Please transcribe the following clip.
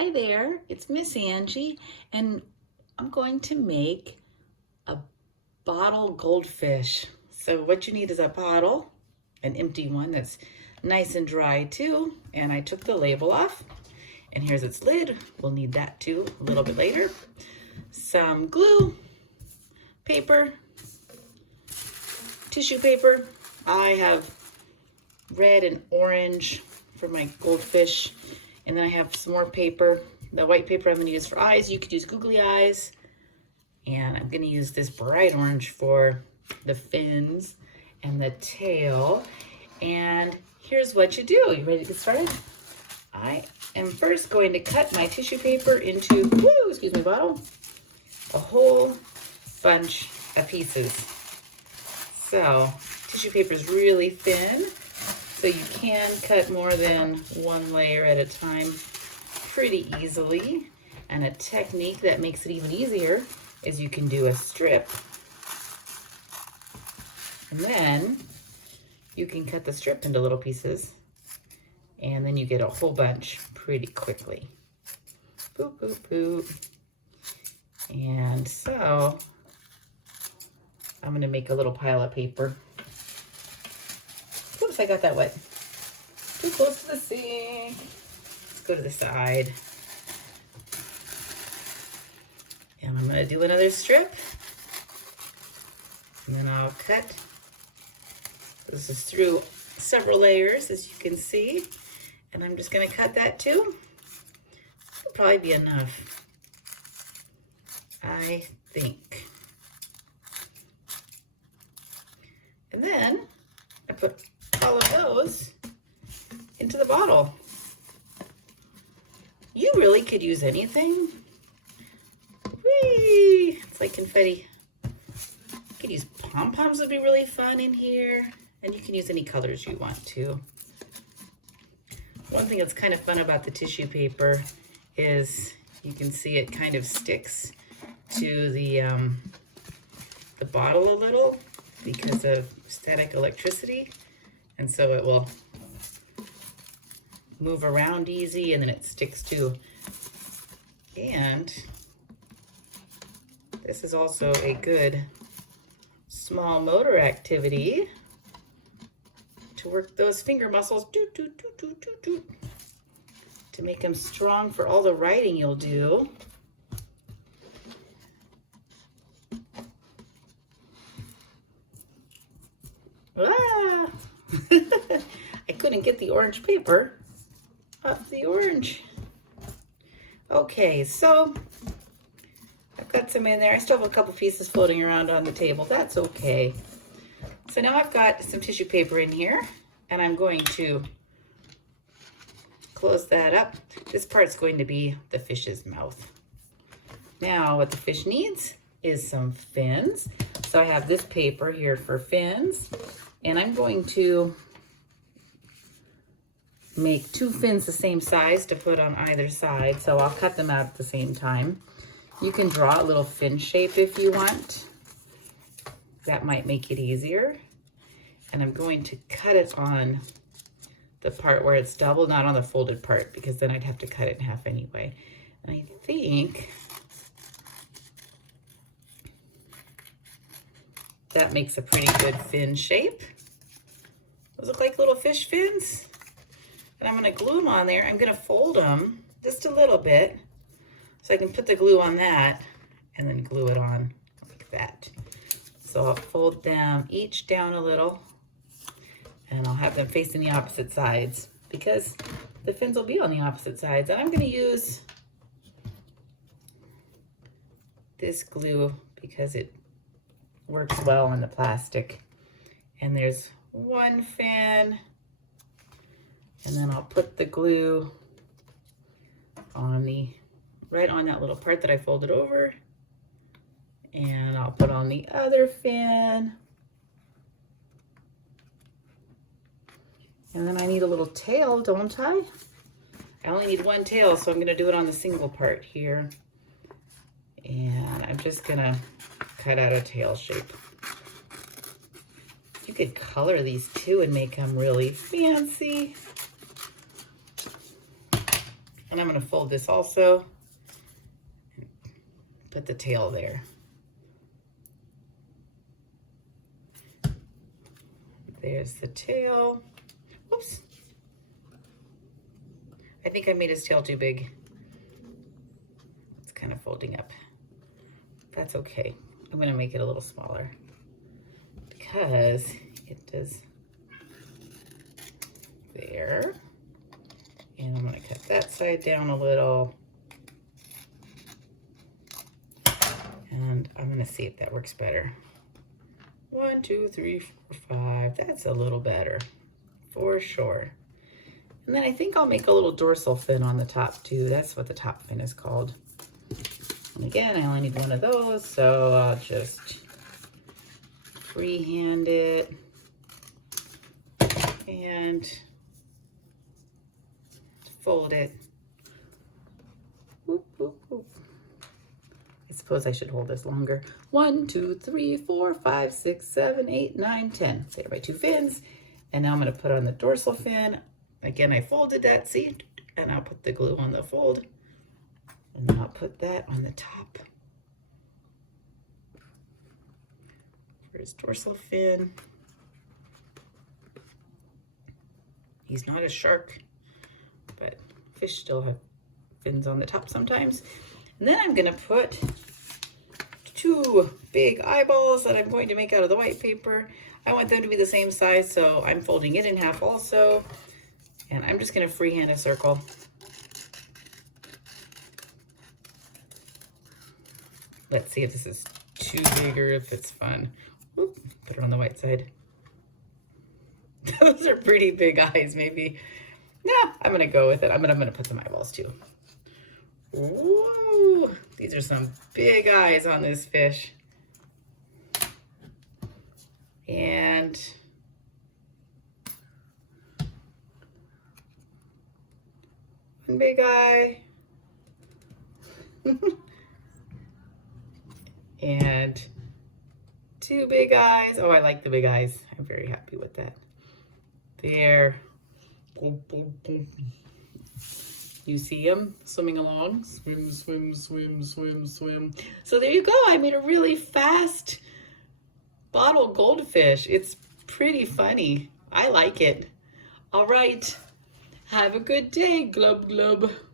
Hi there, it's Miss Angie, and I'm going to make a bottle goldfish. So what you need is a bottle, an empty one that's nice and dry too, and I took the label off, and here's its lid. We'll need that too a little bit later. Some glue, paper, tissue paper. I have red and orange for my goldfish. And then I have some more paper. The white paper I'm going to use for eyes. You could use googly eyes. And I'm going to use this bright orange for the fins and the tail. And here's what you do. You ready to get started? I am first going to cut my tissue paper into, bottle, a whole bunch of pieces. So tissue paper is really thin. So you can cut more than one layer at a time pretty easily. And a technique that makes it even easier is you can do a strip. And then you can cut the strip into little pieces. And then you get a whole bunch pretty quickly. Boop, boop, boop. And so I'm going to make a little pile of paper. Oops, I got that wet. Too close to the sink. Let's go to the side. And I'm going to do another strip. And then I'll cut. This is through several layers, as you can see. And I'm just going to cut that too. It'll probably be enough, I think. And then I put all of those into the bottle. You really could use anything. Whee! It's like confetti. You could use pom-poms, would be really fun in here. And you can use any colors you want to. One thing that's kind of fun about the tissue paper is you can see it kind of sticks to the bottle a little because of static electricity. And so it will move around easy and then it sticks too. And this is also a good small motor activity to work those finger muscles to make them strong for all the writing you'll do. Ah! I couldn't get the orange paper off the orange. Okay, so I've got some in there. I still have a couple pieces floating around on the table. That's okay. So now I've got some tissue paper in here, and I'm going to close that up. This part's going to be the fish's mouth. Now what the fish needs is some fins. So I have this paper here for fins, and I'm going to make two fins the same size to put on either side. So I'll cut them out at the same time. You can draw a little fin shape if you want. That might make it easier. And I'm going to cut it on the part where it's double, not on the folded part, because then I'd have to cut it in half anyway. And I think that makes a pretty good fin shape. Those look like little fish fins. And I'm going to glue them on there. I'm going to fold them just a little bit so I can put the glue on that and then glue it on like that. So I'll fold them each down a little and I'll have them facing the opposite sides because the fins will be on the opposite sides. And I'm going to use this glue because it works well on the plastic. And there's one fin. And then I'll put the glue on right on that little part that I folded over. And I'll put on the other fin. And then I need a little tail, don't I? I only need one tail, so I'm gonna do it on the single part here. And I'm just gonna cut out a tail shape. You could color these too and make them really fancy. And I'm going to fold this also. Put the tail there. There's the tail. Whoops. I think I made his tail too big. It's kind of folding up. That's okay. I'm going to make it a little smaller because it does there. And I'm going to cut that side down a little. And I'm going to see if that works better. 1, 2, 3, 4, 5. That's a little better for sure. And then I think I'll make a little dorsal fin on the top too. That's what the top fin is called. And again, I only need one of those, so I'll just freehand it and fold it. Whoop, whoop, whoop. I suppose I should hold this longer. 1, 2, 3, 4, 5, 6, 7, 8, 9, 10. There are my 2 fins. And now I'm going to put on the dorsal fin. Again, I folded that, see? And I'll put the glue on the fold. And then I'll put that on the top. For his dorsal fin. He's not a shark, but fish still have fins on the top sometimes. And then I'm going to put 2 big eyeballs that I'm going to make out of the white paper. I want them to be the same size, so I'm folding it in half also. And I'm just going to freehand a circle. Let's see if this is too big or if it's fun. Oop, put it on the white side. Those are pretty big eyes, maybe. Yeah, I'm going to go with it. I'm going to put some eyeballs too. Whoa, these are some big eyes on this fish. And one big eye. And 2 big eyes. Oh, I like the big eyes. I'm very happy with that. There. You see him swimming along. Swim, swim, swim, swim, swim. So there you go. I made a really fast bottle goldfish. It's pretty funny. I like it. All right. Have a good day, glub glub.